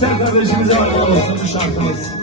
Sen kardeşimize armağan olsun bu şarkımız.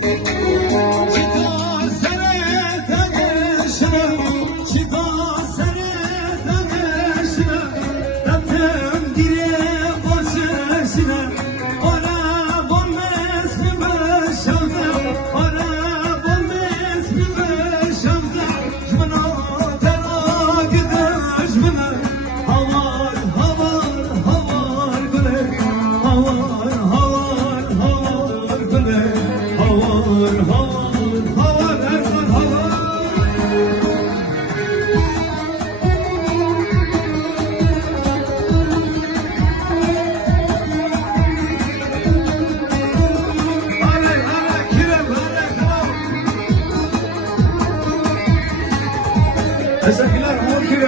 اسكنك ممكن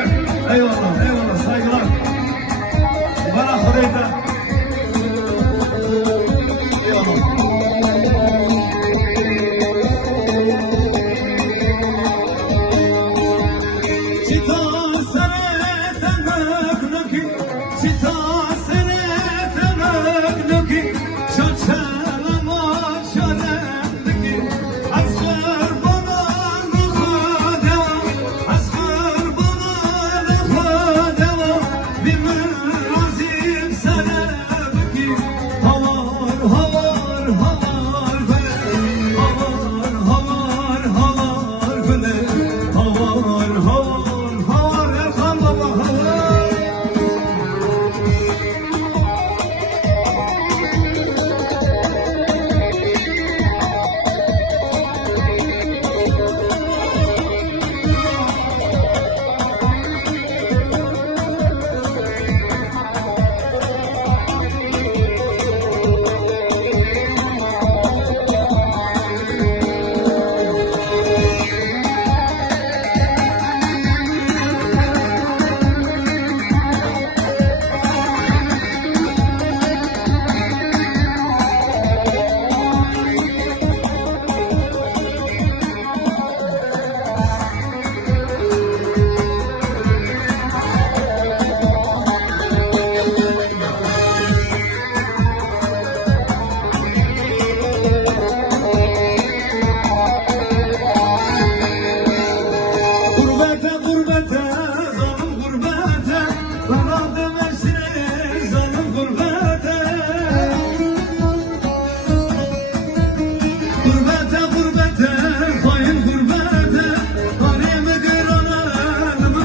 اي والله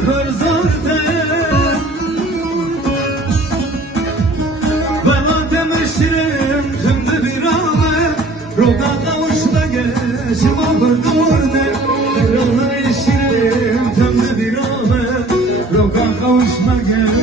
akar Bana demeştirim tümde bir ale Roga kavuşta geçim akar dorne Erana eştirim tümde bir ale Roga kavuşma geç